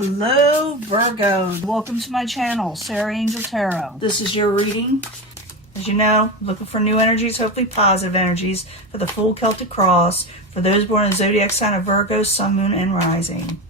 Hello, Virgo. Welcome to my channel, Sarah Angel Tarot. This is your reading. As you know, looking for new energies, hopefully positive energies, for the full Celtic cross, for those born in the zodiac sign of Virgo, sun, moon, and rising.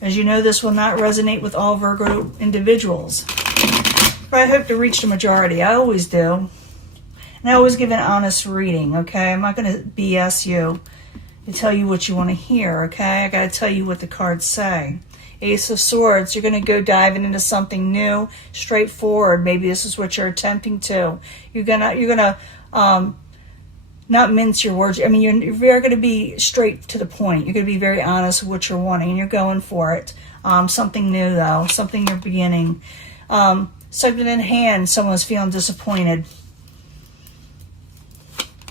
As you know, this will not resonate with all Virgo individuals, but I hope to reach the majority. I always do. And I always give an honest reading, okay? I'm not going to BS you and tell you what you want to hear, okay? I got to tell you what the cards say. Ace of Swords, you're going to go diving into something new, straightforward. Maybe this is what you're attempting to. You're gonna not mince your words. I mean, you're going to be straight to the point. You're going to be very honest with what you're wanting, and you're going for it. Something new, though. Something you're beginning. Something in hand, someone's feeling disappointed.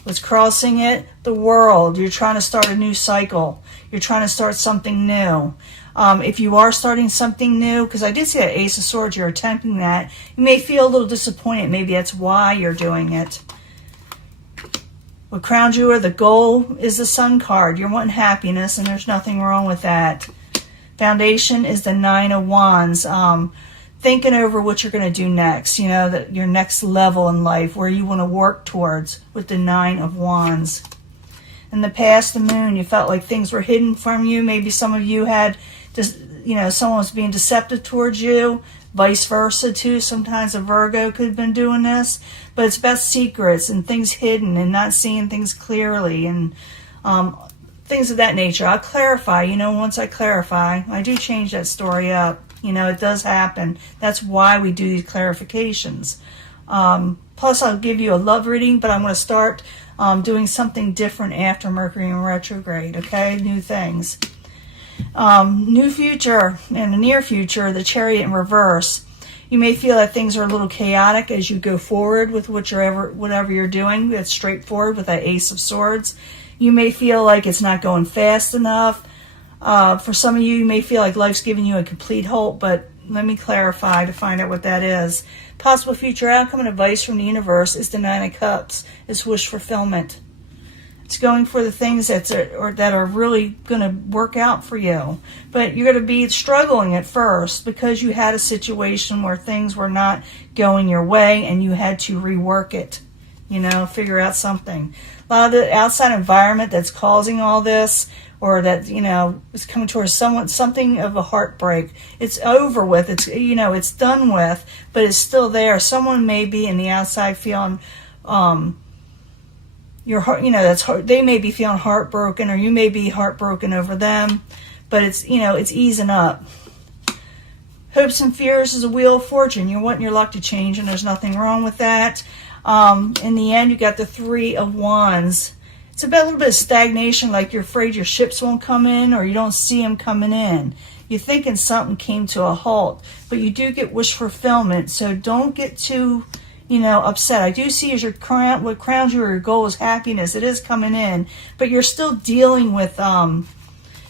What's crossing it? The World. You're trying to start a new cycle. You're trying to start something new. If you are starting something new, because I did see that Ace of Swords, you're attempting that, you may feel a little disappointed. Maybe that's why you're doing it. What crowns you are the goal is the Sun card. You're wanting happiness, and there's nothing wrong with that. Foundation is the Nine of Wands. Thinking over what you're going to do next, you know, that your next level in life, where you want to work towards with the Nine of Wands. In the past, the Moon, you felt like things were hidden from you. Maybe some of you had just, you know, someone was being deceptive towards you. Vice versa, too. Sometimes a Virgo could have been doing this. But it's about secrets and things hidden and not seeing things clearly and things of that nature. I'll clarify, you know, once I clarify, I do change that story up. You know, it does happen. That's why we do these clarifications. Plus, I'll give you a love reading, but I'm going to start doing something different after Mercury in retrograde, okay? New things. New future, in the near future, the Chariot in reverse. You may feel that things are a little chaotic as you go forward with whatever you're doing. That's straightforward with that Ace of Swords. You may feel like it's not going fast enough. For some of you, you may feel like life's giving you a complete halt, but let me clarify to find out what that is. Possible future outcome and advice from the universe is the Nine of Cups. It's wish fulfillment. It's going for the things that are really going to work out for you. But you're going to be struggling at first because you had a situation where things were not going your way and you had to rework it. You know, figure out something. A lot of the outside environment that's causing all this, or that, you know, is coming towards something of a heartbreak. It's over with. It's, you know, it's done with, but it's still there. Someone may be in the outside feeling, your heart, you know, they may be feeling heartbroken, or you may be heartbroken over them, but it's, you know, it's easing up. Hopes and fears is a wheel of fortune. You're wanting your luck to change, and there's nothing wrong with that. In the end, you got the Three of Wands. It's about a little bit of stagnation, like you're afraid your ships won't come in, or you don't see them coming in. You're thinking something came to a halt, but you do get wish fulfillment, so don't get too, you know, upset. I do see as what crowns you or your goal is happiness. It is coming in, but you're still dealing with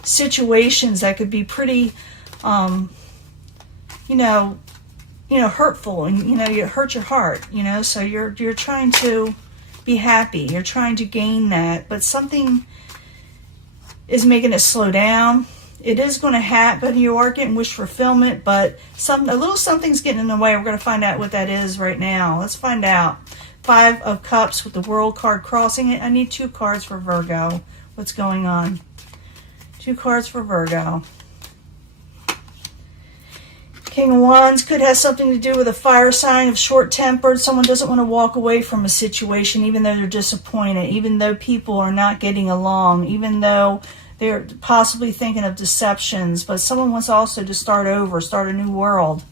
situations that could be pretty, you know, hurtful, and, you know, you hurt your heart, you know, so you're trying to be happy. You're trying to gain that, but something is making it slow down. It is going to happen. You are getting wish fulfillment, but a little something's getting in the way. We're going to find out what that is right now. Let's find out. Five of Cups with the World card crossing it. I need 2 cards for Virgo. What's going on? 2 cards for Virgo. King of Wands could have something to do with a fire sign of short-tempered. Someone doesn't want to walk away from a situation even though they're disappointed, even though people are not getting along, even though they're possibly thinking of deceptions. But someone wants also to start over, start a new world.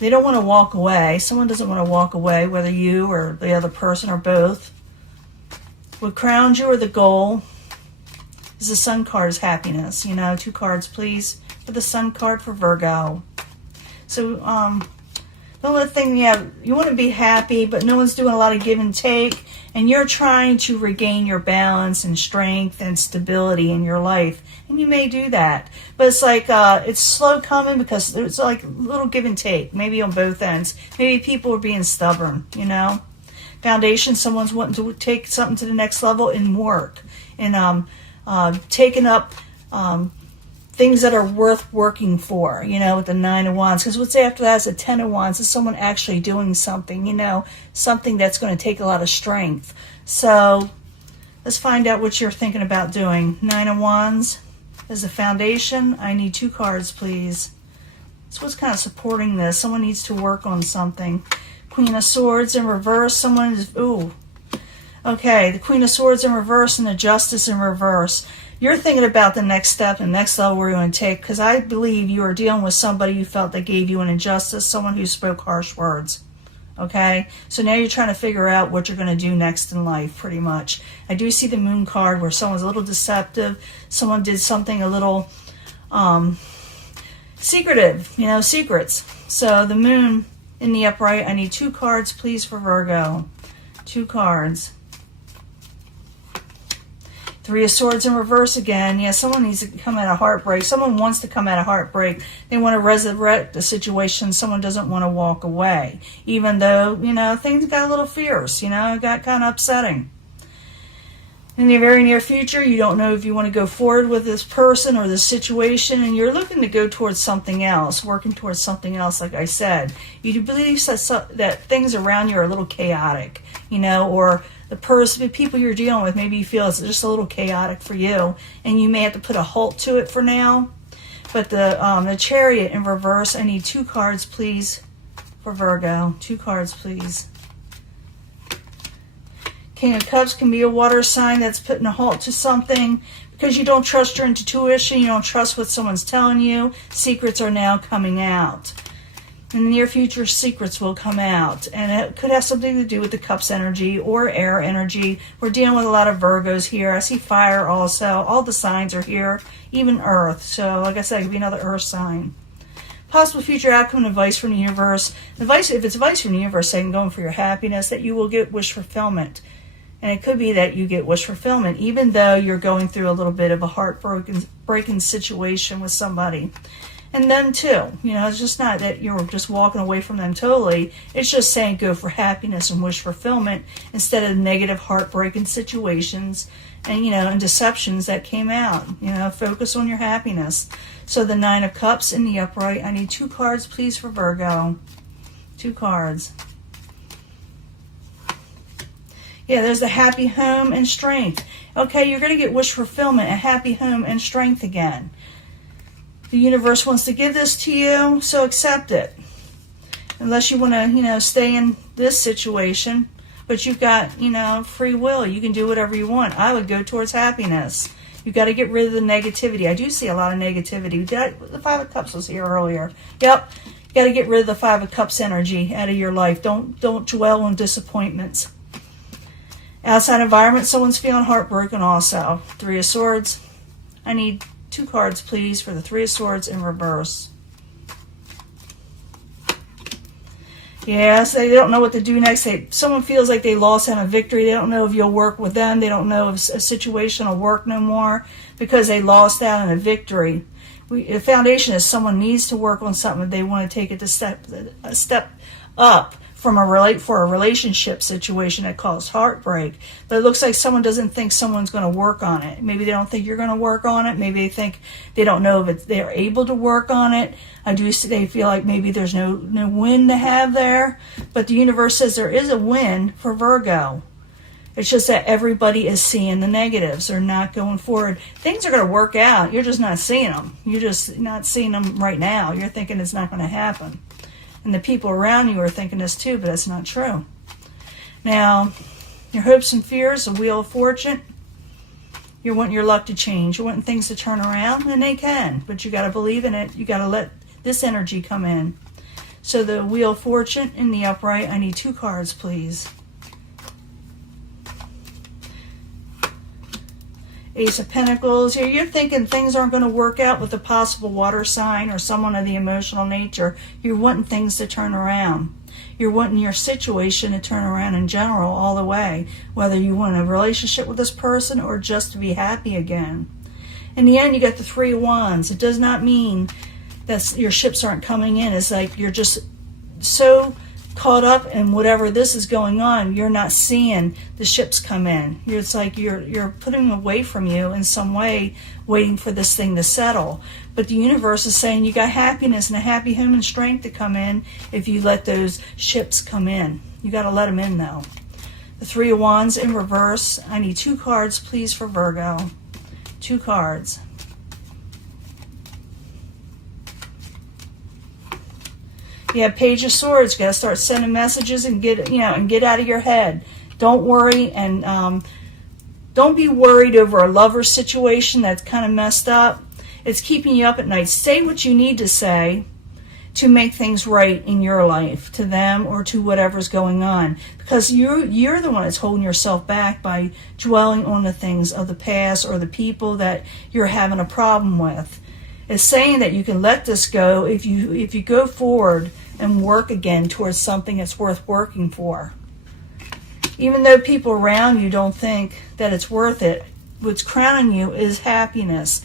They don't want to walk away. Someone doesn't want to walk away, whether you or the other person or both. What crowns you or the goal is the Sun card is happiness. You know, 2 cards, please. For the Sun card for Virgo. So, the only thing, you want to be happy, but no one's doing a lot of give and take, and you're trying to regain your balance and strength and stability in your life, and you may do that. But it's like, it's slow coming because it's like a little give and take, maybe on both ends. Maybe people are being stubborn, you know. Foundation, someone's wanting to take something to the next level in work, and taking up things that are worth working for, you know, with the 9 of Wands. Because what's after that is the 10 of Wands. Is someone actually doing something, you know, something that's going to take a lot of strength. So let's find out what you're thinking about doing. 9 of Wands is the foundation. I need 2 cards, please. So what's kind of supporting this? Someone needs to work on something. Queen of Swords in reverse. Someone is, ooh. Okay, the Queen of Swords in reverse and the Justice in reverse. You're thinking about the next step and next level we're going to take, because I believe you are dealing with somebody you felt that gave you an injustice, someone who spoke harsh words. Okay, so now you're trying to figure out what you're going to do next in life, pretty much. I do see the Moon card where someone's a little deceptive, someone did something a little secretive, you know, secrets. So the Moon in the upright, I need 2 cards, please, for Virgo. 2 cards. 3 of Swords in reverse again. Yeah, someone needs to come out of heartbreak. Someone wants to come out of heartbreak. They want to resurrect the situation. Someone doesn't want to walk away. Even though, you know, things got a little fierce, you know, it got kind of upsetting. In the very near future, you don't know if you want to go forward with this person or this situation, and you're looking to go towards something else, working towards something else, like I said. You believe that things around you are a little chaotic, you know, or the people you're dealing with, maybe you feel it's just a little chaotic for you, and you may have to put a halt to it for now. But the Chariot in reverse, I need 2 cards, please, for Virgo. 2 cards, please. King of Cups can be a water sign that's putting a halt to something because you don't trust your intuition, you don't trust what someone's telling you. Secrets are now coming out. In the near future, secrets will come out, and it could have something to do with the Cups energy or air energy. We're dealing with a lot of Virgos here. I see fire also. All the signs are here, even Earth. So, like I said, it could be another Earth sign. Possible future outcome advice from the universe. Advice, if it's advice from the universe saying going for your happiness, that you will get wish fulfillment. And it could be that you get wish fulfillment, even though you're going through a little bit of a heartbreaking situation with somebody. And them too. You know, it's just not that you're just walking away from them totally. It's just saying go for happiness and wish fulfillment instead of negative heartbreaking situations and, you know, and deceptions that came out. You know, focus on your happiness. So the 9 of Cups in the upright. I need 2 cards, please, for Virgo. 2 cards. Yeah, there's the happy home and strength. Okay, you're going to get wish fulfillment, a happy home and strength again. The universe wants to give this to you, so accept it. Unless you want to, you know, stay in this situation, but you've got, you know, free will. You can do whatever you want. I would go towards happiness. You've got to get rid of the negativity. I do see a lot of negativity. The 5 of Cups was here earlier. Yep. You got to get rid of the 5 of Cups energy out of your life. Don't dwell on disappointments. Outside environment, someone's feeling heartbroken also. 3 of Swords. I need 2 cards, please, for the 3 of Swords in reverse. Yes, they don't know what to do next. Someone feels like they lost out on victory. They don't know if you'll work with them. They don't know if a situation will work no more because they lost out on a victory. The foundation is someone needs to work on something. They want to take it a step up for a relationship situation that caused heartbreak. But it looks like someone doesn't think someone's going to work on it. Maybe they don't think you're going to work on it. Maybe they think they don't know if they're able to work on it. They feel like maybe there's no win to have there. But the universe says there is a win for Virgo. It's just that everybody is seeing the negatives. They're not going forward. Things are going to work out. You're just not seeing them. You're just not seeing them right now. You're thinking it's not going to happen. And the people around you are thinking this too, but that's not true. Now, your hopes and fears, the Wheel of Fortune, you're wanting your luck to change. You're wanting things to turn around, and they can. But you got to believe in it. You got to let this energy come in. So the Wheel of Fortune in the upright, I need 2 cards, please. Ace of Pentacles. You're thinking things aren't going to work out with a possible water sign or someone of the emotional nature. You're wanting things to turn around. You're wanting your situation to turn around in general all the way, whether you want a relationship with this person or just to be happy again. In the end, you got the 3 of Wands. It does not mean that your ships aren't coming in. It's like you're just so caught up in whatever this is going on. You're not seeing the ships come in. It's like you're putting them away from you in some way, waiting for this thing to settle. But the universe is saying you got happiness and a happy home and strength to come in if you let those ships come in. You got to let them in, though. The Three of Wands in reverse. I need 2 cards, please, for Virgo. 2 cards. You have Page of Swords. You got to start sending messages and get out of your head. Don't worry, and don't be worried over a lover situation that's kind of messed up. It's keeping you up at night. Say what you need to say to make things right in your life, to them or to whatever's going on, because you're the one that's holding yourself back by dwelling on the things of the past or the people that you're having a problem with. It's saying that you can let this go if you go forward and work again towards something that's worth working for. Even though people around you don't think that it's worth it, what's crowning you is happiness.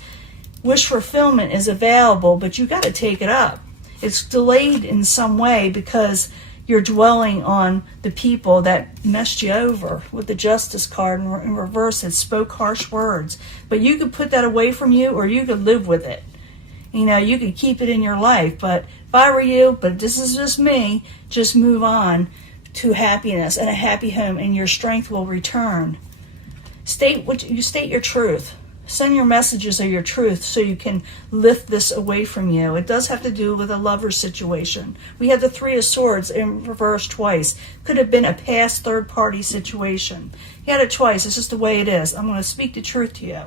Wish fulfillment is available, but you got to take it up. It's delayed in some way because you're dwelling on the people that messed you over. With the Justice card in reverse, it spoke harsh words. But you could put that away from you, or you could live with it. You could keep it in your life. But if I were you, but this is just me, just move on to happiness and a happy home, and your strength will return. State your truth. Send your messages of your truth so you can lift this away from you. It does have to do with a lover situation. We had the Three of Swords in reverse twice. Could have been a past third-party situation. You had it twice. It's just the way it is. I'm going to speak the truth to you.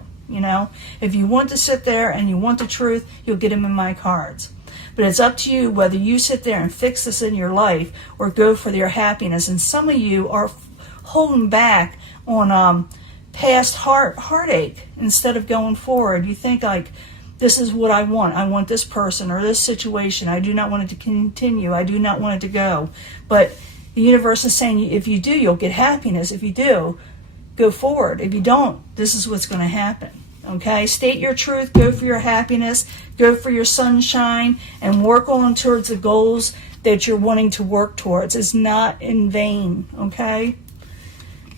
If you want to sit there and you want the truth, you'll get them in my cards. But it's up to you whether you sit there and fix this in your life or go for your happiness. And some of you are holding back on past heartache instead of going forward. You think like, this is what I want. I want this person or this situation. I do not want it to continue. I do not want it to go. But the universe is saying if you do, you'll get happiness. If you do, go forward. If you don't, this is what's going to happen. Okay? State your truth. Go for your happiness. Go for your sunshine and work on towards the goals that you're wanting to work towards. It's not in vain. Okay?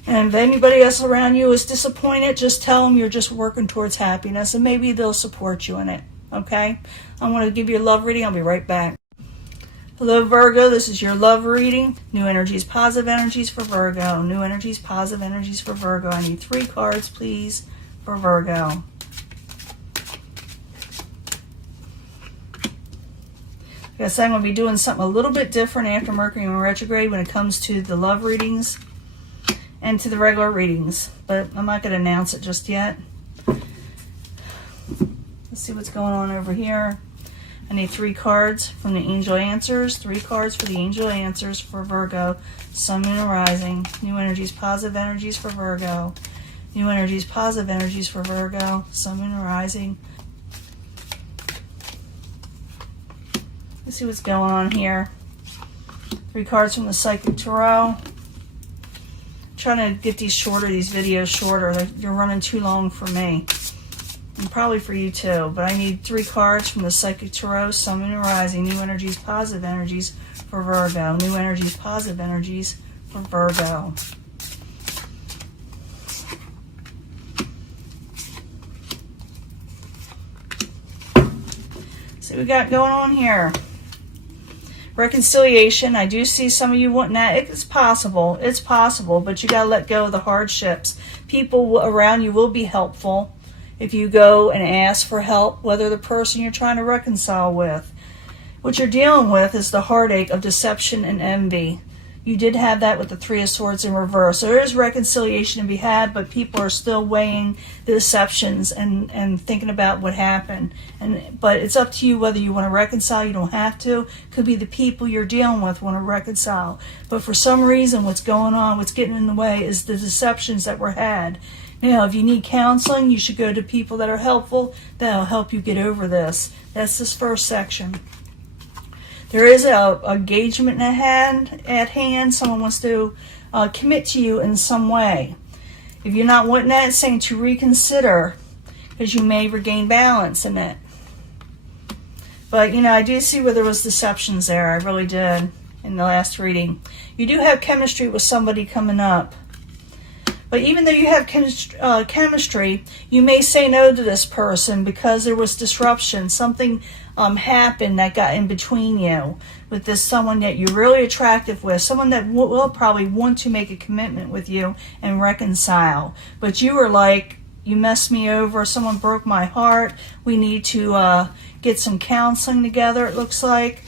And if anybody else around you is disappointed, just tell them you're just working towards happiness, and maybe they'll support you in it. Okay? I want to give you a love reading. I'll be right back. Hello, Virgo. This is your love reading. New energies, positive energies for Virgo. New energies, positive energies for Virgo. I need 3 cards, please, for Virgo. Like I said, I'm going to be doing something a little bit different after Mercury in retrograde when it comes to the love readings and to the regular readings, but I'm not going to announce it just yet. Let's see what's going on over here. I need 3 cards from the Angel Answers. 3 cards for the Angel Answers for Virgo, Sun, Moon, and Rising. New energies, positive energies for Virgo. New energies, positive energies for Virgo, Sun, Moon, and Rising. Let's see what's going on here. 3 cards from the Psychic Tarot. Trying to get these videos shorter. They're running too long for me, and probably for you too. But I need 3 cards from the Psychic Tarot, Sun, Moon, and Rising. New energies, positive energies for Virgo. New energies, positive energies for Virgo. See what we got going on here. Reconciliation. I do see some of you wanting that. It's possible, but you got to let go of the hardships. People around you will be helpful if you go and ask for help, whether the person you're trying to reconcile with. What you're dealing with is the heartache of deception and envy. You did have that with the Three of Swords in reverse. So there is reconciliation to be had, but people are still weighing the deceptions and thinking about what happened. But it's up to you whether you want to reconcile. You don't have to. Could be the people you're dealing with want to reconcile. But for some reason, what's going on, what's getting in the way is the deceptions that were had. If you need counseling, you should go to people that are helpful. That'll help you get over this. That's this first section. There is an engagement at hand. Someone wants to commit to you in some way. If you're not wanting that, it's saying to reconsider, because you may regain balance in it. But, I do see where there was deceptions there. I really did. in the last reading. You do have chemistry with somebody coming up. But even though you have chemistry, you may say no to this person because there was disruption. Something happened that got in between you with this someone that you're really attractive with, someone that will probably want to make a commitment with you and reconcile. But you were like, you messed me over, someone broke my heart, we need to get some counseling together, it looks like.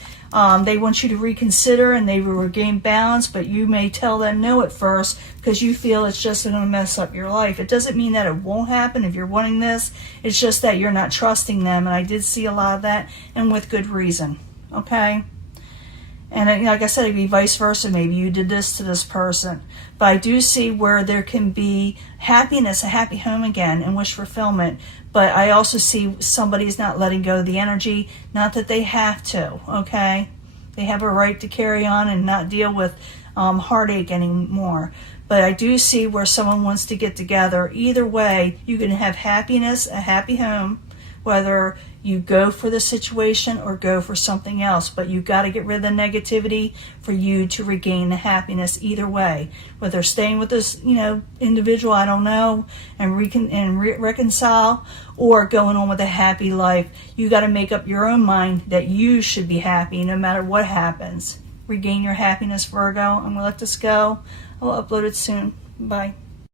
They want you to reconsider and they will regain balance, but you may tell them no at first because you feel it's just going to mess up your life. It doesn't mean that it won't happen if you're wanting this. It's just that you're not trusting them, and I did see a lot of that, and with good reason. Okay? And like I said, it'd be vice versa. Maybe you did this to this person. But I do see where there can be happiness, a happy home again, and wish fulfillment. But I also see somebody's not letting go of the energy. Not that they have to, okay? They have a right to carry on and not deal with heartache anymore. But I do see where someone wants to get together. Either way, you can have happiness, a happy home, whether you go for the situation or go for something else. But you've got to get rid of the negativity for you to regain the happiness either way. Whether staying with this, individual, I don't know, and reconcile, or going on with a happy life. You got to make up your own mind that you should be happy no matter what happens. Regain your happiness, Virgo. I'm going to let this go. I'll upload it soon. Bye.